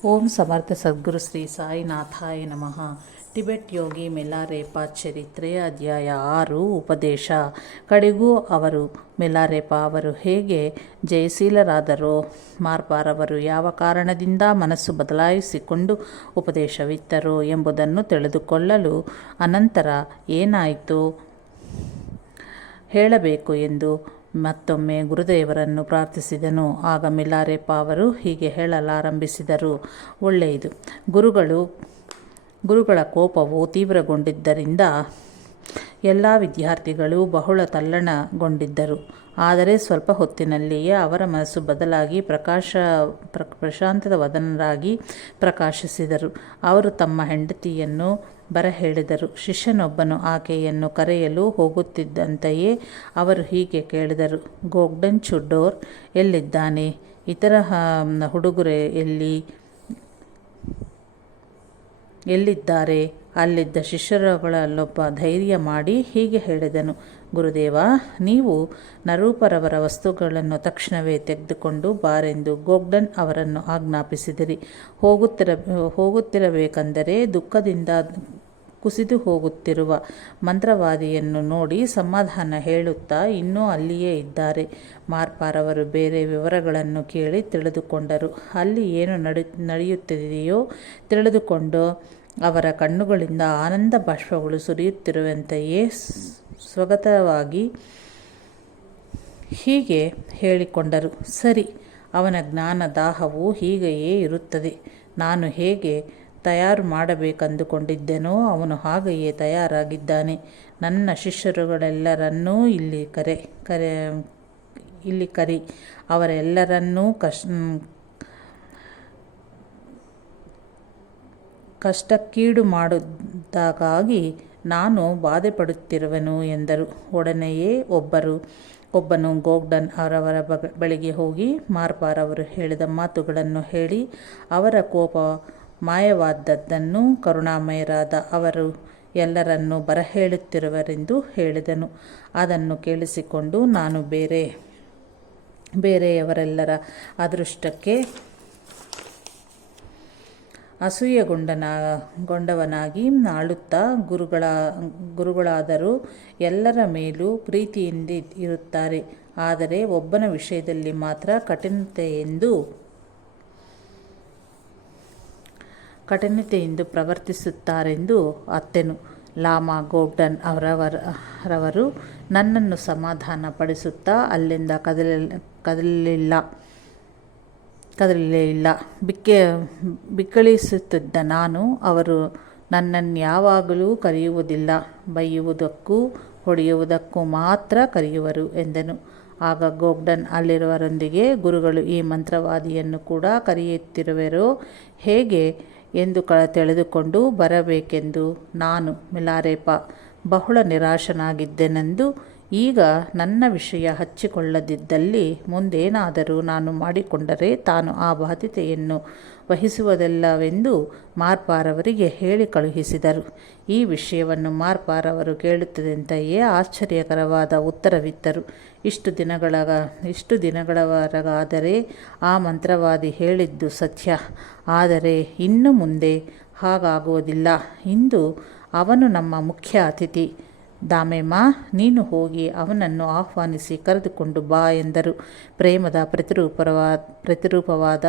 ಓಂ ಸಮರ್ಥ ಸದ್ಗುರು ಶ್ರೀ ಸಾಯಿನಾಥಾಯ ನಮಃ. ಟಿಬೆಟ್ ಯೋಗಿ ಮಿಲಾರೆಪಾ ಚರಿತ್ರೆ ಅಧ್ಯಾಯ 6 ಉಪದೇಶ. ಕಡೆಗೂ ಅವರು ಮಿಲಾರೆಪಾ ಅವರು ಹೇಗೆ ಜಯಶೀಲರಾದರೋ, ಮಾರ್ಪಾರವರು ಯಾವ ಕಾರಣದಿಂದ ಮನಸ್ಸು ಬದಲಾಯಿಸಿಕೊಂಡು ಉಪದೇಶವಿತ್ತರೋ ಎಂಬುದನ್ನು ತಿಳಿದುಕೊಳ್ಳಲು ಅನಂತರ ಏನಾಯಿತು ಹೇಳಬೇಕು ಎಂದು ಮತ್ತೊಮ್ಮೆ ಗುರುದೇವರನ್ನು ಪ್ರಾರ್ಥಿಸಿದನು. ಆಗ ಮಿಲಾರೆಪಾ ಅವರು ಹೀಗೆ ಹೇಳಲಾರಂಭಿಸಿದರು. ಒಳ್ಳೆಯದು. ಗುರುಗಳ ಕೋಪವು ತೀವ್ರಗೊಂಡಿದ್ದರಿಂದ ಎಲ್ಲ ವಿದ್ಯಾರ್ಥಿಗಳು ಬಹಳ ತಲ್ಲಣಗೊಂಡಿದ್ದರು. ಆದರೆ ಸ್ವಲ್ಪ ಹೊತ್ತಿನಲ್ಲಿಯೇ ಅವರ ಮನಸ್ಸು ಬದಲಾಗಿ ಪ್ರಶಾಂತವದನರಾಗಿ ಪ್ರಕಾಶಿಸಿದರು. ಅವರು ತಮ್ಮ ಹೆಂಡತಿಯನ್ನು ಬರಹೇಳಿದರು. ಶಿಷ್ಯನೊಬ್ಬನು ಆಕೆಯನ್ನು ಕರೆಯಲು ಹೋಗುತ್ತಿದ್ದಂತೆಯೇ ಅವರು ಹೀಗೆ ಕೇಳಿದರು, ಗೋಗ್ಡನ್ ಚುಡೋರ್ ಎಲ್ಲಿದ್ದಾನೆ? ಇತರ ಹುಡುಗರು ಎಲ್ಲಿದ್ದಾರೆ? ಅಲ್ಲಿದ್ದ ಶಿಷ್ಯರುಗಳಲ್ಲೊಬ್ಬ ಧೈರ್ಯ ಮಾಡಿ ಹೀಗೆ ಹೇಳಿದನು, ಗುರುದೇವ, ನೀವು ನರೂಪರವರ ವಸ್ತುಗಳನ್ನು ತಕ್ಷಣವೇ ತೆಗೆದುಕೊಂಡು ಬಾರೆಂದು ಗೋಗ್ಡನ್ ಅವರನ್ನು ಆಜ್ಞಾಪಿಸಿದಿರಿ. ಹೋಗುತ್ತಿರಬೇಕೆಂದರೆ ದುಃಖದಿಂದ ಕುಸಿದು ಹೋಗುತ್ತಿರುವ ಮಂತ್ರವಾದಿಯನ್ನು ನೋಡಿ ಸಮಾಧಾನ ಹೇಳುತ್ತಾ ಇನ್ನೂ ಅಲ್ಲಿಯೇ ಇದ್ದಾರೆ. ಮಾರ್ಪಾರವರು ಬೇರೆ ವಿವರಗಳನ್ನು ಕೇಳಿ ತಿಳಿದುಕೊಂಡರು. ಅಲ್ಲಿ ಏನು ನಡೆಯುತ್ತಿದೆಯೋ ತಿಳಿದುಕೊಂಡು ಅವರ ಕಣ್ಣುಗಳಿಂದ ಆನಂದ ಬಾಷ್ಪಗಳು ಸುರಿಯುತ್ತಿರುವಂತೆಯೇ ಸ್ವಗತವಾಗಿ ಹೀಗೆ ಹೇಳಿಕೊಂಡರು, ಸರಿ, ಅವನ ಜ್ಞಾನ ದಾಹವು ಹೀಗೆಯೇ ಇರುತ್ತದೆ. ನಾನು ಹೇಗೆ ತಯಾರು ಮಾಡಬೇಕೆಂದುಕೊಂಡಿದ್ದೆನೋ ಅವನು ಹಾಗೆಯೇ ತಯಾರಾಗಿದ್ದಾನೆ. ನನ್ನ ಶಿಷ್ಯರುಗಳೆಲ್ಲರನ್ನೂ ಇಲ್ಲಿ ಕರಿ. ಅವರೆಲ್ಲರನ್ನೂ ಕಷ್ಟಕ್ಕೀಡು ಮಾಡುವುದಕ್ಕಾಗಿ ನಾನು ಬಾಧೆಪಡುತ್ತಿರುವೆನು ಎಂದರು. ಒಡನೆಯೇ ಒಬ್ಬನು ಗೋಗ್ಡನ್ ಅವರವರ ಬಳಿಗೆ ಹೋಗಿ ಮಾರ್ಪಾರವರು ಹೇಳಿದ ಮಾತುಗಳನ್ನು ಹೇಳಿ ಅವರ ಕೋಪ ಮಾಯವಾದದ್ದನ್ನು ಕರುಣಾಮಯರಾದ ಅವರು ಎಲ್ಲರನ್ನೂ ಬರಹೇಳುತ್ತಿರುವರೆಂದು ಹೇಳಿದನು. ಅದನ್ನು ಕೇಳಿಸಿಕೊಂಡು ನಾನು ಬೇರೆಯವರೆಲ್ಲರ ಅದೃಷ್ಟಕ್ಕೆ ಅಸೂಯೆಗೊಂಡವನಾಗಿ ಆಳುತ್ತಾ ಗುರುಗಳಾದರೂ ಎಲ್ಲರ ಮೇಲೂ ಪ್ರೀತಿಯಿಂದ ಇರುತ್ತಾರೆ, ಆದರೆ ಒಬ್ಬನ ವಿಷಯದಲ್ಲಿ ಮಾತ್ರ ಕಠಿಣತೆಯಿಂದ ಪ್ರವರ್ತಿಸುತ್ತಾರೆಂದು ಅತ್ತೆನು. ಲಾಮಾ ಗೋಗ್ಡನ್ ಅವರವರು ನನ್ನನ್ನು ಸಮಾಧಾನ ಪಡಿಸುತ್ತಾ ಅಲ್ಲಿಂದ ಕದಲಲೇ ಇಲ್ಲ. ಬಿಕ್ಕಳಿಸುತ್ತಿದ್ದ ನಾನು, ಅವರು ನನ್ನನ್ನು ಯಾವಾಗಲೂ ಕರೆಯುವುದಿಲ್ಲ, ಬೈಯುವುದಕ್ಕೂ ಹೊಡೆಯುವುದಕ್ಕೂ ಮಾತ್ರ ಕರೆಯುವರು ಎಂದನು. ಆಗ ಗೋಗ್ಡನ್ ಅಲ್ಲಿರುವವರೊಂದಿಗೆ, ಗುರುಗಳು ಈ ಮಂತ್ರವಾದಿಯನ್ನು ಕೂಡ ಕರೆಯುತ್ತಿರುವರೋ ಹೇಗೆ ಎಂದು ತಿಳಿದುಕೊಂಡು ಬರಬೇಕೆಂದು ನಾನು ಮಿಲಾರೆಪಾ ಬಹಳ ನಿರಾಶನಾಗಿದ್ದೆನೆಂದು, ಈಗ ನನ್ನ ವಿಷಯ ಹಚ್ಚಿಕೊಳ್ಳದಿದ್ದಲ್ಲಿ ಮುಂದೇನಾದರೂ ನಾನು ಮಾಡಿಕೊಂಡರೆ ತಾನು ಆ ಬಾಧ್ಯತೆಯನ್ನು ವಹಿಸುವುದಿಲ್ಲವೆಂದು ಮಾರ್ಪಾರವರಿಗೆ ಹೇಳಿ ಕಳುಹಿಸಿದರು. ಈ ವಿಷಯವನ್ನು ಮಾರ್ಪಾರವರು ಕೇಳುತ್ತಿದ್ದಂತೆಯೇ ಆಶ್ಚರ್ಯಕರವಾದ ಉತ್ತರವಿತ್ತರು. ಇಷ್ಟು ದಿನಗಳವರೆಗಾದರೆ ಆ ಮಂತ್ರವಾದಿ ಹೇಳಿದ್ದು ಸತ್ಯ, ಆದರೆ ಇನ್ನು ಮುಂದೆ ಹಾಗಾಗುವುದಿಲ್ಲ. ಇಂದು ಅವನು ನಮ್ಮ ಮುಖ್ಯ ಅತಿಥಿ. ದಾಮೆಮಾ, ನೀನು ಹೋಗಿ ಅವನನ್ನು ಆಹ್ವಾನಿಸಿ ಕರೆದುಕೊಂಡು ಬಾ ಎಂದರು. ಪ್ರೇಮದ ಪ್ರತಿರೂಪವಾದ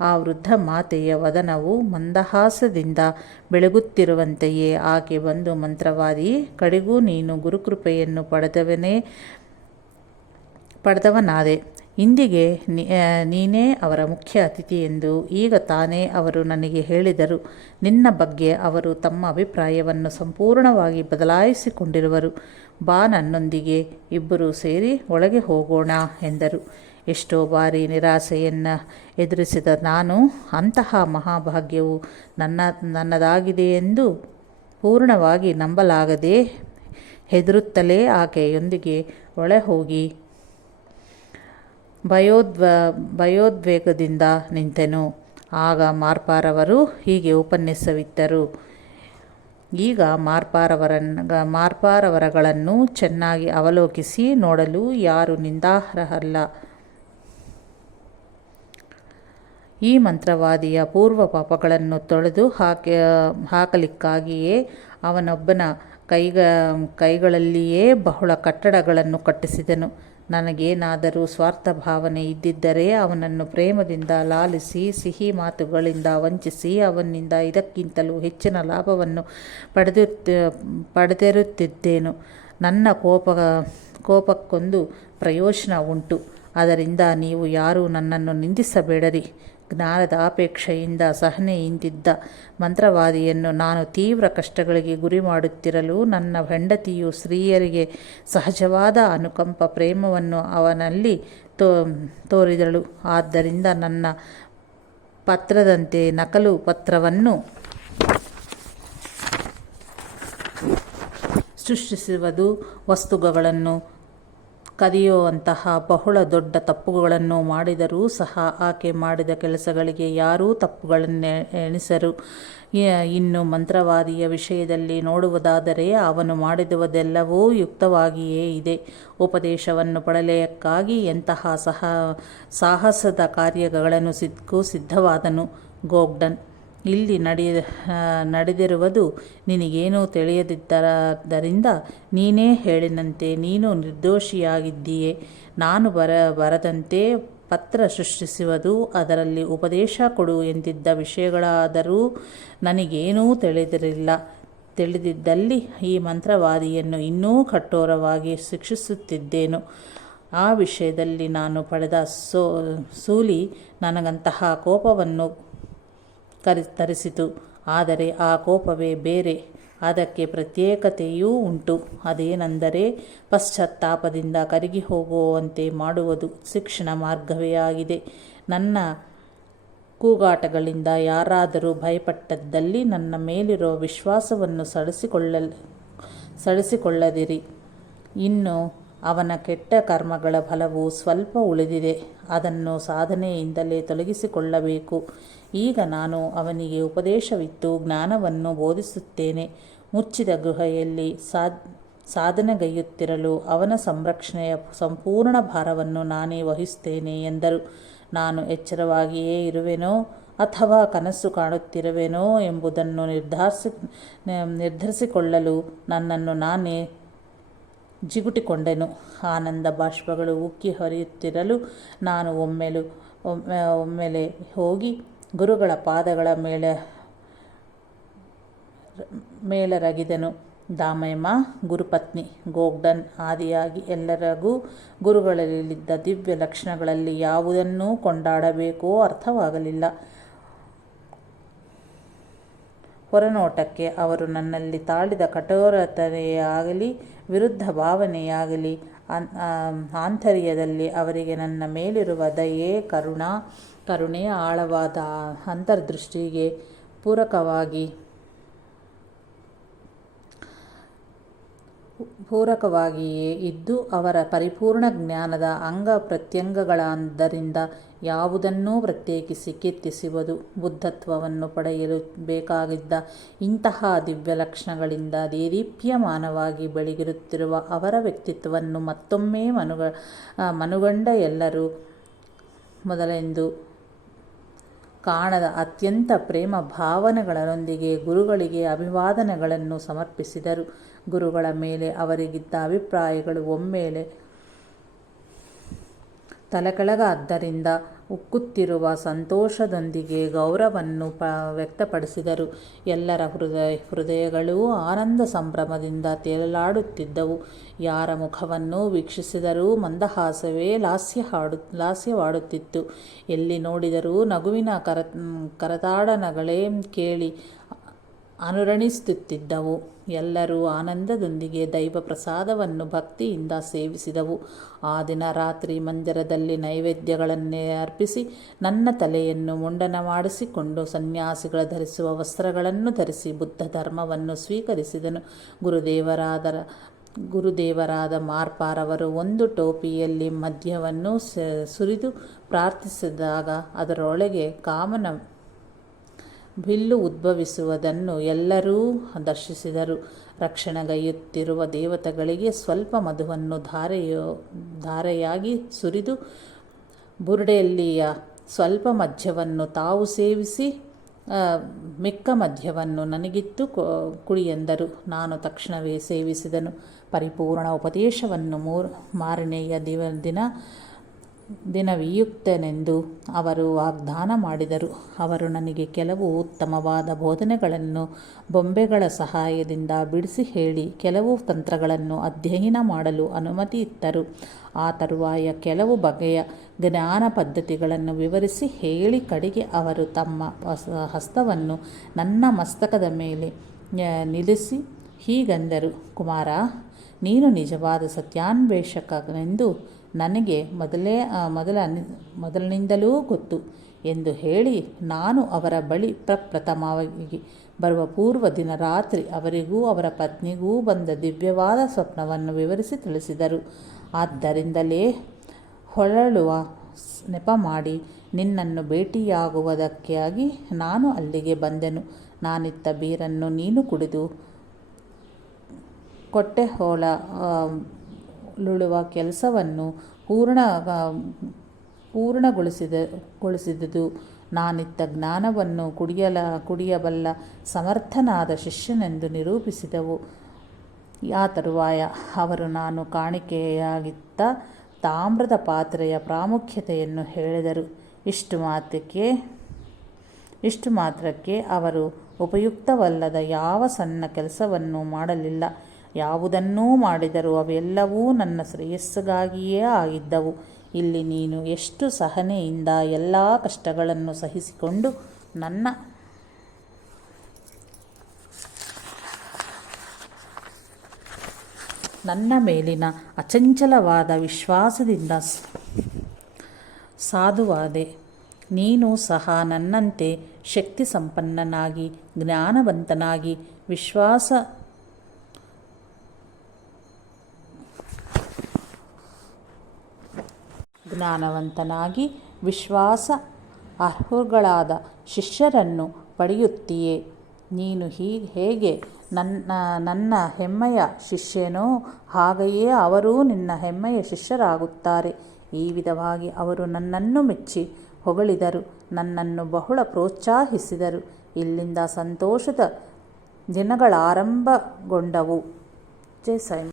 ಆ ವೃದ್ಧ ಮಾತೆಯ ವದನವು ಮಂದಹಾಸದಿಂದ ಬೆಳಗುತ್ತಿರುವಂತೆಯೇ ಆಕೆ ಬಂದು, ಮಂತ್ರವಾದಿ, ಕಡೆಗೂ ನೀನು ಗುರುಕೃಪೆಯನ್ನು ಪಡೆದವನಾದೆ. ಇಂದಿಗೆ ನೀನೇ ಅವರ ಮುಖ್ಯ ಅತಿಥಿ ಎಂದು ಈಗ ತಾನೇ ಅವರು ನನಗೆ ಹೇಳಿದರು. ನಿನ್ನ ಬಗ್ಗೆ ಅವರು ತಮ್ಮ ಅಭಿಪ್ರಾಯವನ್ನು ಸಂಪೂರ್ಣವಾಗಿ ಬದಲಾಯಿಸಿಕೊಂಡಿರುವರು. ಬಾ, ನನ್ನೊಂದಿಗೆ ಇಬ್ಬರೂ ಸೇರಿ ಒಳಗೆ ಹೋಗೋಣ ಎಂದರು. ಎಷ್ಟೋ ಬಾರಿ ನಿರಾಸೆಯನ್ನು ಎದುರಿಸಿದ ನಾನು ಅಂತಹ ಮಹಾಭಾಗ್ಯವು ನನ್ನದಾಗಿದೆಯೆಂದು ಪೂರ್ಣವಾಗಿ ನಂಬಲಾಗದೆ ಹೆದರುತ್ತಲೇ ಆಕೆಯೊಂದಿಗೆ ಒಳಹೋಗಿ ಭಯೋದ್ವೇಗದಿಂದ ನಿಂತೆನು. ಆಗ ಮಾರ್ಪಾರವರು ಹೀಗೆ ಉಪನ್ಯಾಸವಿತ್ತರು. ಈಗ ಮಾರ್ಪಾರವರಗಳನ್ನು ಚೆನ್ನಾಗಿ ಅವಲೋಕಿಸಿ ನೋಡಲು ಯಾರೂ ನಿಂದಾರ್ಹರಲ್ಲ. ಈ ಮಂತ್ರವಾದಿಯ ಪೂರ್ವ ಪಾಪಗಳನ್ನು ತೊಳೆದು ಹಾಕಲಿಕ್ಕಾಗಿಯೇ ಅವನೊಬ್ಬನ ಕೈಗಳಲ್ಲಿಯೇ ಬಹಳ ಕಟ್ಟಡಗಳನ್ನು ಕಟ್ಟಿಸಿದನು. ನನಗೇನಾದರೂ ಸ್ವಾರ್ಥ ಭಾವನೆ ಇದ್ದಿದ್ದರೆ ಅವನನ್ನು ಪ್ರೇಮದಿಂದ ಲಾಲಿಸಿ ಸಿಹಿ ಮಾತುಗಳಿಂದ ವಂಚಿಸಿ ಅವನಿಂದ ಇದಕ್ಕಿಂತಲೂ ಹೆಚ್ಚಿನ ಲಾಭವನ್ನು ಪಡೆದಿರುತ್ತಿದ್ದೆನು. ನನ್ನ ಕೋಪಕ್ಕೊಂದು ಪ್ರಯೋಜನ ಉಂಟು. ಅದರಿಂದ ನೀವು ಯಾರೂ ನನ್ನನ್ನು ನಿಂದಿಸಬೇಡಿರಿ. ಜ್ಞಾನದ ಅಪೇಕ್ಷೆಯಿಂದ ಸಹನೆಯಿಂದಿದ್ದ ಮಂತ್ರವಾದಿಯನ್ನು ನಾನು ತೀವ್ರ ಕಷ್ಟಗಳಿಗೆ ಗುರಿ ಮಾಡುತ್ತಿರಲು ನನ್ನ ಹೆಂಡತಿಯು ಸ್ತ್ರೀಯರಿಗೆ ಸಹಜವಾದ ಅನುಕಂಪ ಪ್ರೇಮವನ್ನು ಅವನಲ್ಲಿ ತೋರಿದಳು. ಆದ್ದರಿಂದ ನನ್ನ ಪತ್ರದಂತೆ ನಕಲು ಪತ್ರವನ್ನು ಸೃಷ್ಟಿಸುವುದು, ವಸ್ತುಗಳನ್ನು ಕದಿಯುವಂತಹ ಬಹಳ ದೊಡ್ಡ ತಪ್ಪುಗಳನ್ನು ಮಾಡಿದರೂ ಸಹ ಆಕೆ ಮಾಡಿದ ಕೆಲಸಗಳಿಗೆ ಯಾರೂ ತಪ್ಪುಗಳನ್ನು ಎಣಿಸರು. ಇನ್ನು ಮಂತ್ರವಾದಿಯ ವಿಷಯದಲ್ಲಿ ನೋಡುವುದಾದರೆ ಅವನು ಮಾಡಿದುದೆಲ್ಲವೂ ಯುಕ್ತವಾಗಿಯೇ ಇದೆ. ಉಪದೇಶವನ್ನು ಪಡೆಯಲಿಕ್ಕಾಗಿ ಎಂತಹ ಸಾಹಸದ ಕಾರ್ಯಗಳನ್ನು ಸಿದ್ಧವಾದನು. ಗೋಗ್ಡನ್, ಇಲ್ಲಿ ನಡೆದಿರುವುದು ನಿನಗೇನೂ ತಿಳಿಯದಿದ್ದರಿಂದ ನೀನೇ ಹೇಳಿದಂತೆ ನೀನು ನಿರ್ದೋಷಿಯಾಗಿದ್ದೀಯೆ. ನಾನು ಬರದಂತೆ ಪತ್ರ ಸೃಷ್ಟಿಸುವುದು, ಅದರಲ್ಲಿ ಉಪದೇಶ ಕೊಡು ಎಂದಿದ್ದ ವಿಷಯಗಳಾದರೂ ನನಗೇನೂ ತಿಳಿದಿದ್ದಲ್ಲಿ ಈ ಮಂತ್ರವಾದಿಯನ್ನು ಇನ್ನೂ ಕಠೋರವಾಗಿ ಶಿಕ್ಷಿಸುತ್ತಿದ್ದೆನು. ಆ ವಿಷಯದಲ್ಲಿ ನಾನು ಪಡೆದ ಸೂಲಿ ನನಗಂತಹ ಕೋಪವನ್ನು ತರಿಸಿತು. ಆದರೆ ಆ ಕೋಪವೇ ಬೇರೆ. ಅದಕ್ಕೆ ಪ್ರತ್ಯೇಕತೆಯೂ ಉಂಟು. ಅದೇನೆಂದರೆ ಪಶ್ಚಾತ್ತಾಪದಿಂದ ಕರಗಿ ಹೋಗುವಂತೆ ಮಾಡುವುದು ಶಿಕ್ಷಣ ಮಾರ್ಗವೇ ಆಗಿದೆ. ನನ್ನ ಕೂಗಾಟಗಳಿಂದ ಯಾರಾದರೂ ಭಯಪಟ್ಟದ್ದಲ್ಲಿ ನನ್ನ ಮೇಲಿರುವ ವಿಶ್ವಾಸವನ್ನು ಸಡಿಸಿಕೊಳ್ಳದಿರಿ. ಇನ್ನು ಅವನ ಕೆಟ್ಟ ಕರ್ಮಗಳ ಫಲವು ಸ್ವಲ್ಪ ಉಳಿದಿದೆ. ಅದನ್ನು ಸಾಧನೆಯಿಂದಲೇ ತೊಲಗಿಸಿಕೊಳ್ಳಬೇಕು. ಈಗ ನಾನು ಅವನಿಗೆ ಉಪದೇಶವಿತ್ತು ಜ್ಞಾನವನ್ನು ಬೋಧಿಸುತ್ತೇನೆ. ಮುಚ್ಚಿದ ಗುಹೆಯಲ್ಲಿ ಸಾಧನೆಗೈಯುತ್ತಿರಲು ಅವನ ಸಂರಕ್ಷಣೆಯ ಸಂಪೂರ್ಣ ಭಾರವನ್ನು ನಾನೇ ವಹಿಸುತ್ತೇನೆ ಎಂದರು. ನಾನು ಎಚ್ಚರವಾಗಿಯೇ ಇರುವೆನೋ ಅಥವಾ ಕನಸು ಕಾಣುತ್ತಿರುವೆನೋ ಎಂಬುದನ್ನು ನಿರ್ಧರಿಸಿಕೊಳ್ಳಲು ನನ್ನನ್ನು ನಾನೇ ಜಿಗುಟಿಕೊಂಡೆನು. ಆನಂದ ಬಾಷ್ಪಗಳು ಉಕ್ಕಿ ಹರಿಯುತ್ತಿರಲು ನಾನು ಒಮ್ಮೆಲೆ ಹೋಗಿ ಗುರುಗಳ ಪಾದಗಳ ಮೇಲರಗಿದೆನು. ದಾಮಯಮ್ಮ ಗುರುಪತ್ನಿ ಗೋಗ್ಡನ್ ಆದಿಯಾಗಿ ಎಲ್ಲರಿಗೂ ಗುರುಗಳಲ್ಲಿದ್ದ ದಿವ್ಯ ಲಕ್ಷಣಗಳಲ್ಲಿ ಯಾವುದನ್ನು ಕೊಂಡಾಡಬೇಕೋ ಅರ್ಥವಾಗಲಿಲ್ಲ. ಹೊರನೋಟಕ್ಕೆ ಅವರು ನನ್ನಲ್ಲಿ ತಾಳಿದ ಕಠೋರತೆಯಾಗಲಿ ವಿರುದ್ಧ ಭಾವನೆಯಾಗಲಿ ಆಂತರ್ಯದಲ್ಲಿ ಅವರಿಗೆ ನನ್ನ ಮೇಲಿರುವ ದಯೆ, ಕರುಣೆ, ಆಳವಾದ ಅಂತರ್ದೃಷ್ಟಿಗೆ ಪೂರಕವಾಗಿಯೇ ಇದ್ದು ಅವರ ಪರಿಪೂರ್ಣ ಜ್ಞಾನದ ಅಂಗ ಪ್ರತ್ಯಂಗಗಳಾದ್ದರಿಂದ ಯಾವುದನ್ನೂ ಪ್ರತ್ಯೇಕಿಸಿ ಕೀರ್ತಿಸುವುದು. ಬುದ್ಧತ್ವವನ್ನು ಪಡೆಯಲು ಬೇಕಾಗಿದ್ದ ಇಂತಹ ದಿವ್ಯ ಲಕ್ಷಣಗಳಿಂದ ದೇದೀಪ್ಯಮಾನವಾಗಿ ಬೆಳಗಿರುತ್ತಿರುವ ಅವರ ವ್ಯಕ್ತಿತ್ವವನ್ನು ಮತ್ತೊಮ್ಮೆ ಮನುಗಂಡ ಎಲ್ಲರೂ ಮೊದಲೆಂದು ಕಾಣದ ಅತ್ಯಂತ ಪ್ರೇಮ ಭಾವನೆಗಳೊಂದಿಗೆ ಗುರುಗಳಿಗೆ ಅಭಿವಾದನೆಗಳನ್ನು ಸಮರ್ಪಿಸಿದರು. ಗುರುಗಳ ಮೇಲೆ ಅವರಿಗಿದ್ದ ಅಭಿಪ್ರಾಯಗಳು ಒಮ್ಮೆಲೆ ತಲೆಕೆಳಗಾದ್ದರಿಂದ ಉಕ್ಕುತ್ತಿರುವ ಸಂತೋಷದೊಂದಿಗೆ ಗೌರವವನ್ನು ವ್ಯಕ್ತಪಡಿಸಿದರು. ಎಲ್ಲರ ಹೃದಯಗಳೂ ಆನಂದ ಸಂಭ್ರಮದಿಂದ ತೇಲಾಡುತ್ತಿದ್ದವು. ಯಾರ ಮುಖವನ್ನು ವೀಕ್ಷಿಸಿದರೂ ಮಂದಹಾಸವೇ ಲಾಸ್ಯವಾಡುತ್ತಿತ್ತು. ಎಲ್ಲಿ ನೋಡಿದರೂ ನಗುವಿನ ಕರತಾಡನಗಳೇ ಕೇಳಿ ಅನುರಣಿಸುತ್ತಿದ್ದವು. ಎಲ್ಲರೂ ಆನಂದದೊಂದಿಗೆ ದೈವ ಪ್ರಸಾದವನ್ನು ಭಕ್ತಿಯಿಂದ ಸೇವಿಸಿದವು. ಆ ದಿನ ರಾತ್ರಿ ಮಂದಿರದಲ್ಲಿ ನೈವೇದ್ಯಗಳನ್ನೇ ಅರ್ಪಿಸಿ ನನ್ನ ತಲೆಯನ್ನು ಮುಂಡನ ಮಾಡಿಸಿಕೊಂಡು ಸನ್ಯಾಸಿಗಳು ಧರಿಸುವ ವಸ್ತ್ರಗಳನ್ನು ಧರಿಸಿ ಬುದ್ಧ ಧರ್ಮವನ್ನು ಸ್ವೀಕರಿಸಿದನು. ಗುರುದೇವರಾದ ಮಾರ್ಪಾರವರು ಒಂದು ಟೋಪಿಯಲ್ಲಿ ಮದ್ಯವನ್ನು ಸುರಿದು ಪ್ರಾರ್ಥಿಸಿದಾಗ ಅದರೊಳಗೆ ಕಾಮನ ಬಿಲ್ಲು ಉದ್ಭವಿಸುವುದನ್ನು ಎಲ್ಲರೂ ದರ್ಶಿಸಿದರು. ರಕ್ಷಣೆಗೈಯುತ್ತಿರುವ ದೇವತೆಗಳಿಗೆ ಸ್ವಲ್ಪ ಮಧುವನ್ನು ಧಾರೆಯಾಗಿ ಸುರಿದು ಬುರುಡೆಯಲ್ಲಿಯ ಸ್ವಲ್ಪ ಮದ್ಯವನ್ನು ತಾವು ಸೇವಿಸಿ ಮಿಕ್ಕ ಮದ್ಯವನ್ನು ನನಗಿತ್ತು ಕುಡಿಯೆಂದರು. ನಾನು ತಕ್ಷಣವೇ ಸೇವಿಸಿದನು. ಪರಿಪೂರ್ಣ ಉಪದೇಶವನ್ನು ಮಾರನೆಯ ದಿನವಿಯುಕ್ತನೆಂದು ಅವರು ವಾಗ್ದಾನ ಮಾಡಿದರು. ಅವರು ನನಗೆ ಕೆಲವು ಉತ್ತಮವಾದ ಬೋಧನೆಗಳನ್ನು ಬೊಂಬೆಗಳ ಸಹಾಯದಿಂದ ಬಿಡಿಸಿ ಹೇಳಿ ಕೆಲವು ತಂತ್ರಗಳನ್ನು ಅಧ್ಯಯನ ಮಾಡಲು ಅನುಮತಿ ಇತ್ತರು. ಆ ತರುವಾಯ ಕೆಲವು ಬಗೆಯ ಜ್ಞಾನ ಪದ್ಧತಿಗಳನ್ನು ವಿವರಿಸಿ ಹೇಳಿ ಕಡೆಗೆ ಅವರು ತಮ್ಮ ಹಸ್ತವನ್ನು ನನ್ನ ಮಸ್ತಕದ ಮೇಲೆ ನಿಲ್ಲಿಸಿ ಹೀಗಂದರು: ಕುಮಾರ, ನೀನು ನಿಜವಾದ ಸತ್ಯಾನ್ವೇಷಕನೆಂದು ನನಗೆ ಮೊದಲಿನಿಂದಲೂ ಗೊತ್ತು ಎಂದು ಹೇಳಿ ನಾನು ಅವರ ಬಳಿ ಪ್ರಪ್ರಥಮವಾಗಿ ಬರುವ ಪೂರ್ವ ದಿನ ರಾತ್ರಿ ಅವರಿಗೂ ಅವರ ಪತ್ನಿಗೂ ಬಂದ ದಿವ್ಯವಾದ ಸ್ವಪ್ನವನ್ನು ವಿವರಿಸಿ ತಿಳಿಸಿದರು. ಆದ್ದರಿಂದಲೇ ಹೊರಳುವ ನೆಪ ಮಾಡಿ ನಿನ್ನನ್ನು ಭೇಟಿಯಾಗುವುದಕ್ಕಾಗಿ ನಾನು ಅಲ್ಲಿಗೆ ಬಂದೆನು. ನಾನಿತ್ತ ಬೀರನ್ನು ನೀನು ಕುಡಿದು ಹೊಟ್ಟೆಹೊಳುವ ಕೆಲಸವನ್ನು ಪೂರ್ಣಗೊಳಿಸಿದುದು. ನಾನಿತ್ತ ಜ್ಞಾನವನ್ನು ಕುಡಿಯಬಲ್ಲ ಸಮರ್ಥನಾದ ಶಿಷ್ಯನೆಂದು ನಿರೂಪಿಸಿದವು. ಆ ತರುವಾಯ ಅವರು ನಾನು ಕಾಣಿಕೆಯಾಗಿತ್ತ ತಾಮ್ರದ ಪಾತ್ರೆಯ ಪ್ರಾಮುಖ್ಯತೆಯನ್ನು ಹೇಳಿದರು. ಇಷ್ಟು ಮಾತ್ರಕ್ಕೆ ಅವರು ಉಪಯುಕ್ತವಲ್ಲದ ಯಾವ ಸಣ್ಣ ಕೆಲಸವನ್ನೂ ಮಾಡಲಿಲ್ಲ. ಯಾವುದನ್ನೂ ಮಾಡಿದರೂ ಅವೆಲ್ಲವೂ ನನ್ನ ಶ್ರೇಯಸ್ಸಿಗಾಗಿಯೇ ಆಗಿದ್ದವು. ಇಲ್ಲಿ ನೀನು ಎಷ್ಟು ಸಹನೆಯಿಂದ ಎಲ್ಲ ಕಷ್ಟಗಳನ್ನು ಸಹಿಸಿಕೊಂಡು ನನ್ನ ಮೇಲಿನ ಅಚಂಚಲವಾದ ವಿಶ್ವಾಸದಿಂದ ಸಾಧುವಾದೆ. ನೀನು ಸಹ ನನ್ನಂತೆ ಶಕ್ತಿ ಸಂಪನ್ನನಾಗಿ ಜ್ಞಾನವಂತನಾಗಿ ವಿಶ್ವಾಸ ಅರ್ಹರುಗಳಾದ ಶಿಷ್ಯರನ್ನು ಪಡೆಯುತ್ತೀಯೆ. ನೀನು ಹೇಗೆ ನನ್ನ ಹೆಮ್ಮೆಯ ಶಿಷ್ಯನೋ ಹಾಗೆಯೇ ಅವರೂ ನಿನ್ನ ಹೆಮ್ಮೆಯ ಶಿಷ್ಯರಾಗುತ್ತಾರೆ. ಈ ವಿಧವಾಗಿ ಅವರು ನನ್ನನ್ನು ಮೆಚ್ಚಿ ಹೊಗಳಿದರು, ನನ್ನನ್ನು ಬಹಳ ಪ್ರೋತ್ಸಾಹಿಸಿದರು. ಇಲ್ಲಿಂದ ಸಂತೋಷದ ದಿನಗಳಾರಂಭಗೊಂಡವು. ಜೈ ಸಾಯಿ.